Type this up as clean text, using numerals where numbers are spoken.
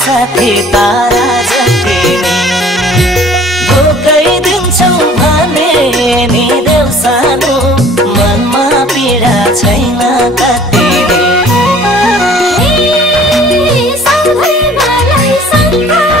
साथी तारा जति नि धोकै दिन्छौ भने नि देऊ सानो मनमा पीडा छैन कति सधैँ मलाई शङ्का